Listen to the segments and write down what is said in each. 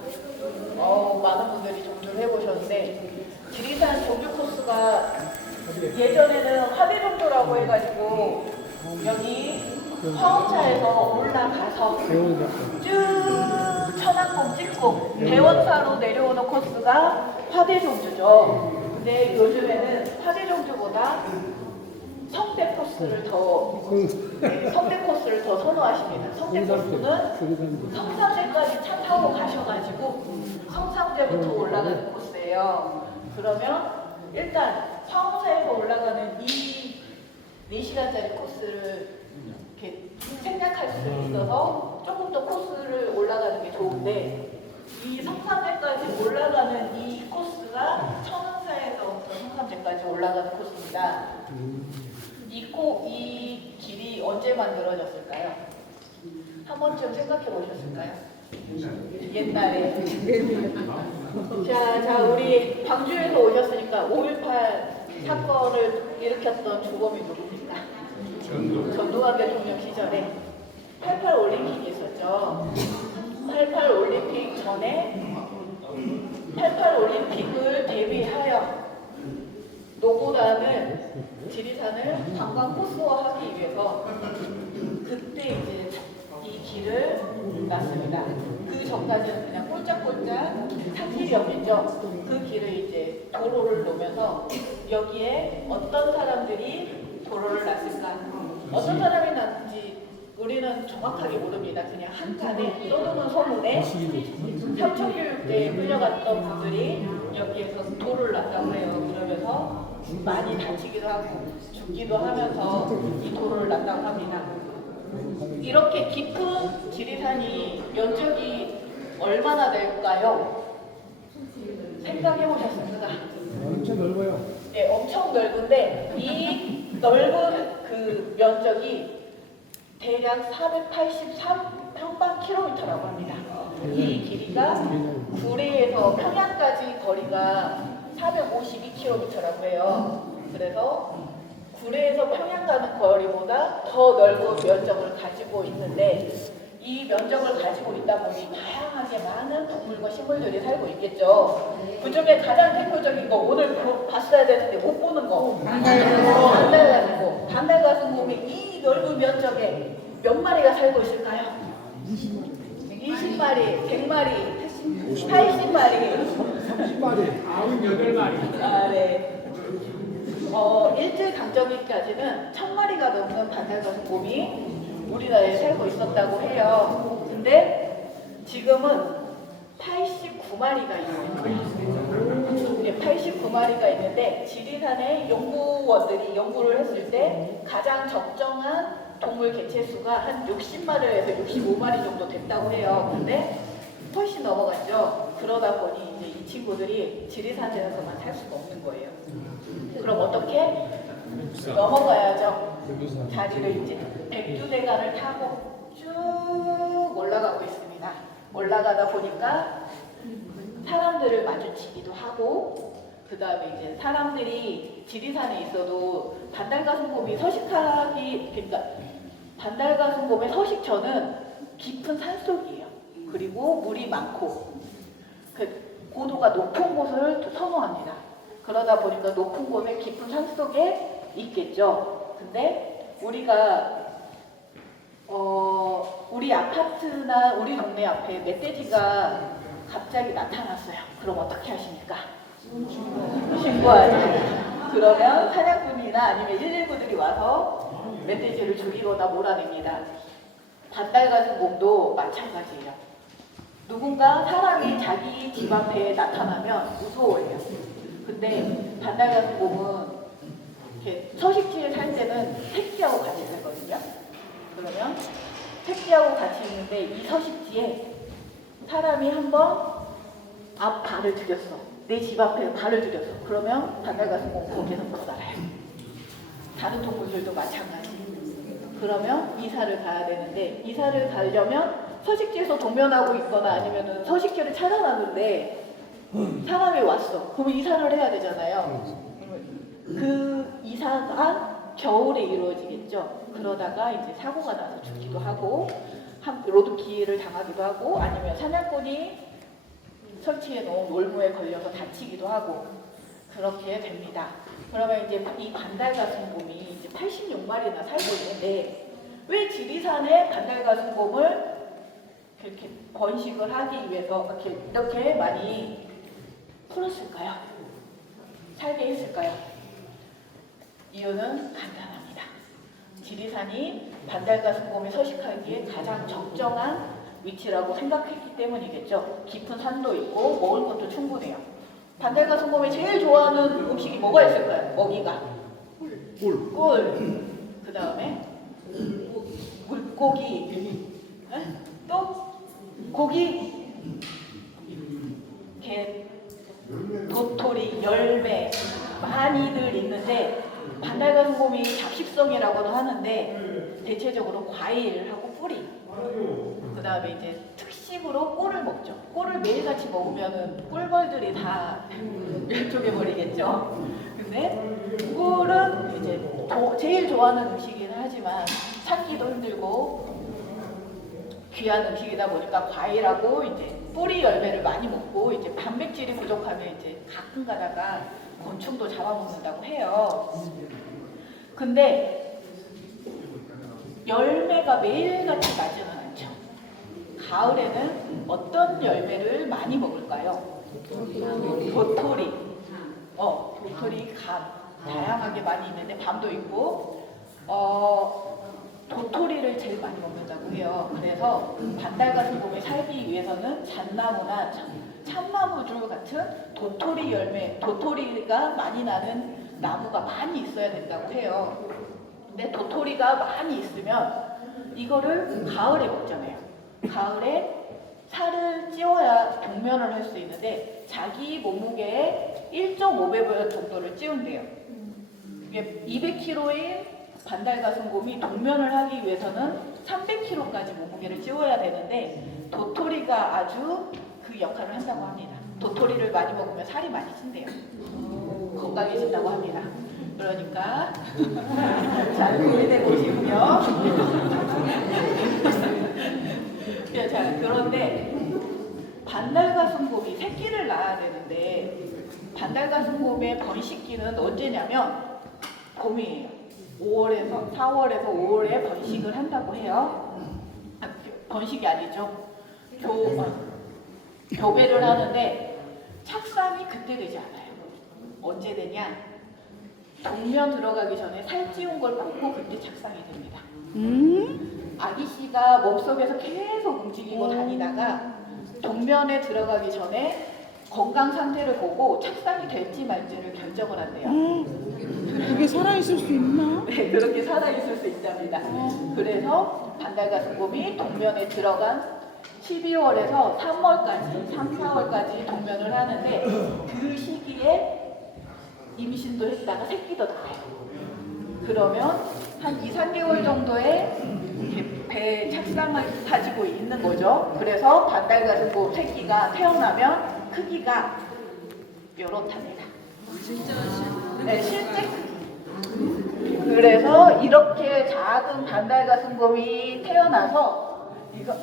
보셨습니까? 많은 분들이 종주를 해보셨는데 지리산 종주 코스가 예전에는 화대종주라고 해가지고 여기 화원차에서 올라가서 쭉 천왕봉 찍고 대원사로 내려오는 코스가 화대종주죠. 근데 요즘에는 화대종주보다 성대 코스를 더 선호하십니다. 성대 코스는 성산대까지 차 타고 가셔가지고 성산대부터 올라가는 코스예요. 그러면 일단 화원사에서 올라가는 이 4시간짜리 코스를 이렇게 생략할 수 있어서 조금 더 코스를 올라가는 게 좋은데 이 성산대까지 올라가는 이 코스가 천왕사에서부터 성산대까지 올라가는 코스입니다. 이 길이 언제 만들어졌을까요? 한 번쯤 생각해 보셨을까요? 옛날에. 자, 우리 광주에서 오셨으니까 5.18 사건을 일으켰던 주범이 누굽니까? 전두환 대통령 시절에 88 올림픽이 있었죠. 88 올림픽 전에 88 올림픽을 대비하여 노고단을 지리산을 관광 코스화하기 위해서 그때 이제 이 길을 놨습니다. 그 전까지는 그냥 꼴짝꼴짝 산길이었겠죠. 그 길을 이제 도로를 놓으면서 여기에 어떤 사람들이 도로를 놨을까? 어떤 사람이 놨는지 우리는 정확하게 모릅니다. 그냥 한 칸에 써두는 소문에 삼청교육대에 끌려갔던 분들이 여기에서 도로를 놨다고 해요. 그러면서 많이 다치기도 하고 죽기도 하면서 이 도로를 놨다고 합니다. 이렇게 깊은 지리산이 면적이 얼마나 될까요? 생각해 보셨습니까? 엄청 넓어요. 네, 엄청 넓은데 이 넓은 그 면적이 대략 483평방킬로미터라고 합니다. 이 길이가 구례에서 평양까지 거리가 452km라고 해요. 그래서 구례에서 평양 가는 거리보다 더 넓은 면적을 가지고 있는데 이 면적을 가지고 있다 보니 다양하게 많은 동물과 식물들이 살고 있겠죠. 그 중에 가장 대표적인 거 오늘 봤어야 되는데 못 보는 거 반달가슴곰. 반달가슴곰이 이 넓은 면적에 몇 마리가 살고 있을까요? 20마리, 100마리, 80마리, 30마리, 98마리. 아, 네. 일제강점기까지는 1000마리가 넘는 반달가슴곰이 우리나라에 살고 있었다고 해요. 근데 지금은 89마리가 있는 거예요. 네, 89마리가 있는데 지리산의 연구원들이 연구를 했을 때 가장 적정한 동물 개체수가 한 60마리에서 65마리 정도 됐다고 해요. 근데 훨씬 넘어갔죠. 그러다 보니 이제 이 친구들이 지리산에는 그만 살 수가 없는 거예요. 그럼 어떻게? 넘어가야죠. 자리를 이제 백두대간을 타고 쭉 올라가고 있습니다. 올라가다 보니까 사람들을 마주치기도 하고 그 다음에 이제 사람들이 지리산에 있어도 반달가슴곰이 서식하기 그러니까 반달가슴곰의 서식처는 깊은 산속이에요. 그리고 물이 많고 그 고도가 높은 곳을 선호합니다. 그러다 보니까 높은 곳에 깊은 산속에 있겠죠. 근데 우리가 우리 아파트나 우리 동네 앞에 멧돼지가 갑자기 나타났어요. 그럼 어떻게 하십니까? 신고하죠. 그러면 사냥꾼이나 아니면 119들이 와서 멧돼지를 죽이거나 몰아냅니다. 반달가슴곰도 마찬가지예요. 누군가 사람이 자기 집 앞에 나타나면 무서워해요. 근데 반달가슴곰은 이렇게 서식지에 살 때는 새끼하고 같이 살거든요. 그러면 새끼하고 같이 있는데 이 서식지에 사람이 한번 앞 발을 들였어. 내 집 앞에 발을 들였어. 그러면 반달가슴곰 거기서 못 살아요. 다른 동물들도 마찬가지. 그러면 이사를 가야 되는데 이사를 가려면 서식지에서 동면하고 있거나 아니면은 서식지를 찾아놨는데 사람이 왔어. 그러면 이사를 해야 되잖아요. 그 이사가 겨울에 이루어지겠죠. 그러다가 이제 사고가 나서 죽기도 하고 로드킬을 당하기도 하고 아니면 사냥꾼이 설치해 놓은 놀무에 걸려서 다치기도 하고 그렇게 됩니다. 그러면 이제 이 반달가슴곰이 이제 86마리나 살고 있는데 왜 지리산에 반달가슴곰을 이렇게 번식을 하기 위해서 이렇게 많이 풀었을까요? 살게 했을까요? 이유는 간단합니다. 지리산이 반달가슴곰이 서식하기에 가장 적정한 위치라고 생각했기 때문이겠죠. 깊은 산도 있고 먹을 것도 충분해요. 반달가슴곰이 제일 좋아하는 음식이 뭐가 있을까요? 먹이가 꿀. 그 다음에 물고기. 또 고기. 개, 도토리, 열매 많이들 있는데 반달가슴곰이 잡식성이라고도 하는데 대체적으로 과일하고 뿌리. 그 다음에 이제 특식으로 꿀을 먹죠. 꿀을 매일같이 먹으면은 꿀벌들이 다 멸종해버리겠죠. 근데 꿀은 이제 제일 좋아하는 음식이긴 하지만 찾기도 힘들고 귀한 음식이다 보니까 과일하고 이제 뿌리 열매를 많이 먹고 이제 단백질이 부족하면 이제 가끔 가다가 곤충도 잡아먹는다고 해요. 근데 열매가 매일같이 나지는 않죠. 가을에는 어떤 열매를 많이 먹을까요? 도토리, 도토리, 감 다양하게 많이 있는데 밤도 있고 도토리를 제일 많이 먹는다고 해요. 그래서 반달가슴곰이 살기 위해서는 잣나무나 참나무줄 같은 도토리 열매, 도토리가 많이 나는 나무가 많이 있어야 된다고 해요. 근데 도토리가 많이 있으면 이거를 가을에 먹잖아요. 가을에 살을 찌워야 동면을 할 수 있는데 자기 몸무게의 1.5배 정도를 찌운대요. 200kg의 반달가슴곰이 동면을 하기 위해서는 300kg까지 몸무게를 찌워야 되는데 도토리가 아주 그 역할을 한다고 합니다. 도토리를 많이 먹으면 살이 많이 찐대요. 건강해진다고 합니다. 그러니까 잘 고민해 보시고요. 자, 그런데 반달가슴곰이 새끼를 낳아야 되는데 반달가슴곰의 번식기는 언제냐면 봄이에요. 4월에서 5월에 번식을 한다고 해요. 번식이 아니죠. 교배를 하는데 착상이 그때 되지 않아요. 언제 되냐? 동면 들어가기 전에 살찌운 걸 보고 그때 착상이 됩니다. 아기 씨가 몸속에서 계속 움직이고 다니다가 동면에 들어가기 전에 건강 상태를 보고 착상이 될지 말지를 결정을 한대요. 그게 살아있을 수 있나? 네, 그렇게 살아있을 수 있답니다. 그래서 반달가슴곰이 동면에 들어간 12월에서 3월까지, 3, 4월까지 동면을 하는데 그 시기에 임신도 했다가 새끼도 낳아요. 그러면 한 2, 3개월 정도의 배에 착상을 가지고 있는 거죠. 그래서 반달가슴곰 새끼가 태어나면 크기가 요렇답니다. 네, 실제. 그래서 이렇게 작은 반달가슴곰이 태어나서 이거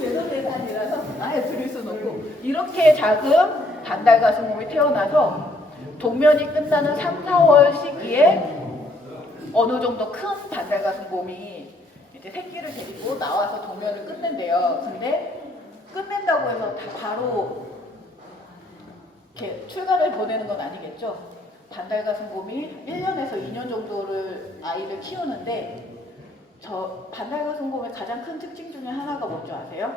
죄송해서 아니라서 드릴 수는 없고 이렇게 작은 반달가슴곰이 태어나서 동면이 끝나는 3, 4월 시기에 어느 정도 큰 반달가슴곰이 이제 새끼를 데리고 나와서 동면을 끝낸대요. 근데 끝낸다고 해서 다 바로 이렇게 출가를 보내는 건 아니겠죠. 반달가슴곰이 1년에서 2년 정도를 아이를 키우는데 저 반달가슴곰의 가장 큰 특징 중에 하나가 뭔지 아세요?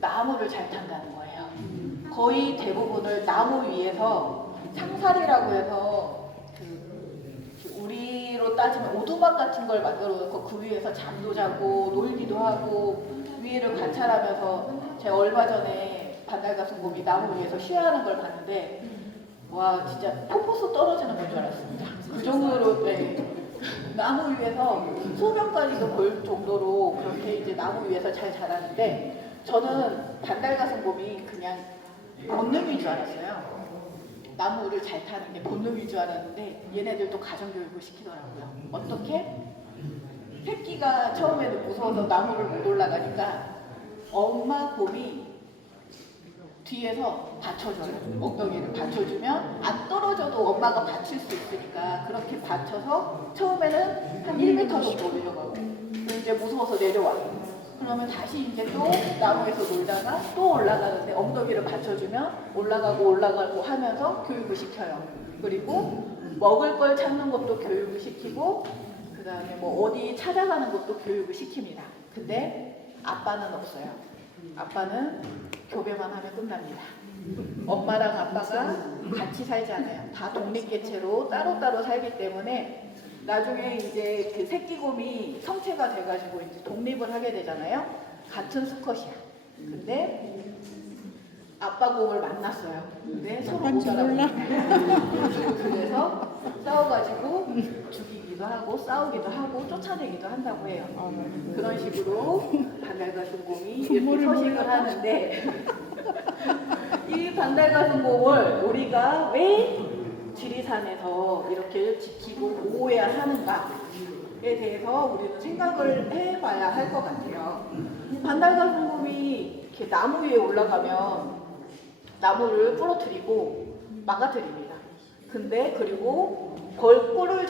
나무를 잘 탄다는 거예요. 거의 대부분을 나무 위에서 상살이라고 해서 우리로 따지면 오두막 같은 걸 만들어 놓고 그 위에서 잠도 자고 놀기도 하고 위를 관찰하면서 제가 얼마 전에 반달가슴곰이 나무 위에서 쉬어하는 걸 봤는데 와 진짜 폭포수 떨어지는 건 줄 알았습니다. 그 정도로 나무 위에서 소변까지도 볼 정도로 그렇게 이제 나무 위에서 잘 자라는데 저는 반달가슴곰이 그냥 본능인 줄 알았어요. 나무를 잘 타는 게 본능인 줄 알았는데 얘네들도 가정교육을 시키더라고요. 어떻게? 새끼 새끼가 처음에는 무서워서 나무를 못 올라가니까 엄마 곰이 뒤에서 받쳐줘요. 엉덩이를 받쳐주면 안 떨어져도 엄마가 받칠 수 있으니까 그렇게 받쳐서 처음에는 한 1m 정도 올려가고 그리고 이제 무서워서 내려와. 그러면 다시 이제 또 나무에서 놀다가 또 올라가는데 엉덩이를 받쳐주면 올라가고 하면서 교육을 시켜요. 그리고 먹을 걸 찾는 것도 교육을 시키고 그 다음에 뭐 어디 찾아가는 것도 교육을 시킵니다. 근데 아빠는 없어요. 아빠는 교배만 하면 끝납니다. 엄마랑 아빠가 같이 살지 않아요. 다 독립개체로 따로따로 살기 때문에 나중에 이제 그 새끼곰이 성체가 돼가지고 이제 독립을 하게 되잖아요. 같은 수컷이야. 근데 아빠 곰을 만났어요. 근데 서로 못 알아보고 그래서 싸워가지고 죽이기도 하고 싸우기도 하고 쫓아내기도 한다고 해요. 그런 식으로 반달가슴곰이 이렇게 서식을 하는데 이 반달가슴곰을 우리가 왜 지리산에서 이렇게 지키고 보호해야 하는가에 대해서 우리는 생각을 해봐야 할 것 같아요. 반달가슴곰이 이렇게 나무 위에 올라가면 나무를 부러뜨리고 망가뜨립니다. 근데 그리고 꿀을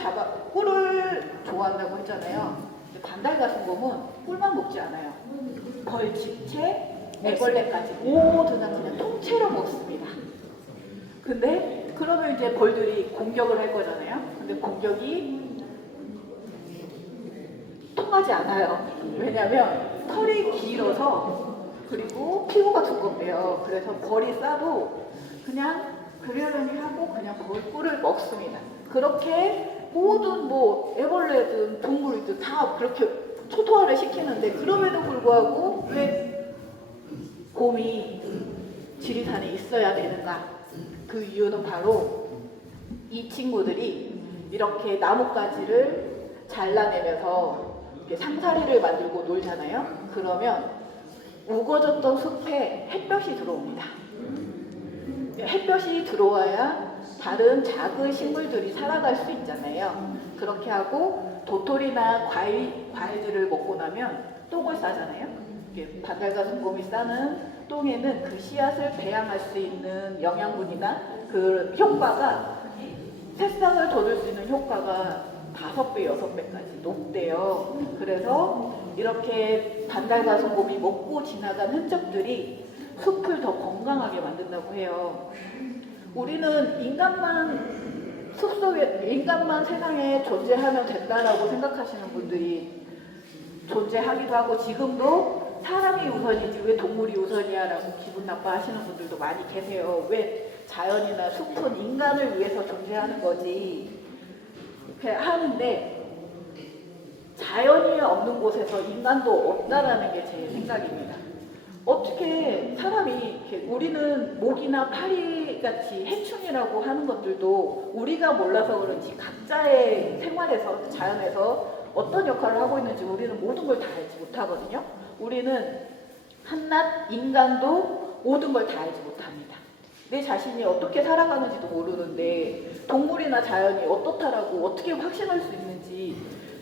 좋아한다고 했잖아요. 반달가슴곰은 꿀만 먹지 않아요. 벌, 집채, 애벌레까지 모두 다 그냥 통째로 먹습니다. 근데 그러면 이제 벌들이 공격을 할 거잖아요. 근데 공격이 통하지 않아요. 왜냐면 털이 길어서 그리고 피부가 두껍대요. 그래서 벌이 싸도 그냥 그러려니 하고 그냥 꿀을 먹습니다. 그렇게 모든 뭐 애벌레든 동물이든 다 그렇게 초토화를 시키는데 그럼에도 불구하고 왜 곰이 지리산에 있어야 되는가? 그 이유는 바로 이 친구들이 이렇게 나뭇가지를 잘라내면서 이렇게 상사리를 만들고 놀잖아요. 그러면 우거졌던 숲에 햇볕이 들어옵니다. 햇볕이 들어와야 다른 작은 식물들이 살아갈 수 있잖아요. 그렇게 하고 도토리나 과일들을 먹고 나면 똥을 싸잖아요. 반달가슴곰이 싸는 똥에는 그 씨앗을 배양할 수 있는 영양분이나 그 효과가 새싹을 돋을 수 있는 효과가 5배, 6배까지 높대요. 그래서 이렇게 반달가슴곰이 먹고 지나간 흔적들이 숲을 더 건강하게 만든다고 해요. 우리는 인간만 세상에 존재하면 된다라고 생각하시는 분들이 존재하기도 하고 지금도 사람이 우선이지 왜 동물이 우선이야 라고 기분 나빠하시는 분들도 많이 계세요. 왜 자연이나 숲은 인간을 위해서 존재하는 거지 이렇게 하는데 자연이 없는 곳에서 인간도 없다라는 게 제 생각입니다. 어떻게 사람이 이렇게 우리는 모기나 파리 같이 해충이라고 하는 것들도 우리가 몰라서 그런지 각자의 생활에서 자연에서 어떤 역할을 하고 있는지 우리는 모든 걸 다 알지 못하거든요. 우리는 한낱 인간도 모든 걸 다 알지 못합니다. 내 자신이 어떻게 살아가는지도 모르는데 동물이나 자연이 어떻다라고 어떻게 확신할 수 있는지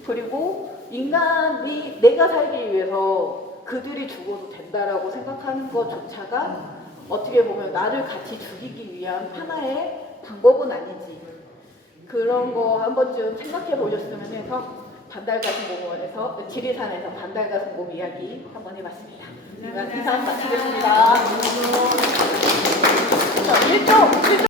그리고 인간이 내가 살기 위해서 그들이 죽어도 된다라고 생각하는 것조차가 어떻게 보면 나를 같이 죽이기 위한 하나의 방법은 아니지. 그런 거 한 번쯤 생각해 보셨으면 해서 반달가슴곰원에서 지리산에서 반달가슴곰 이야기 한번 해봤습니다. 이상 마치겠습니다. 1조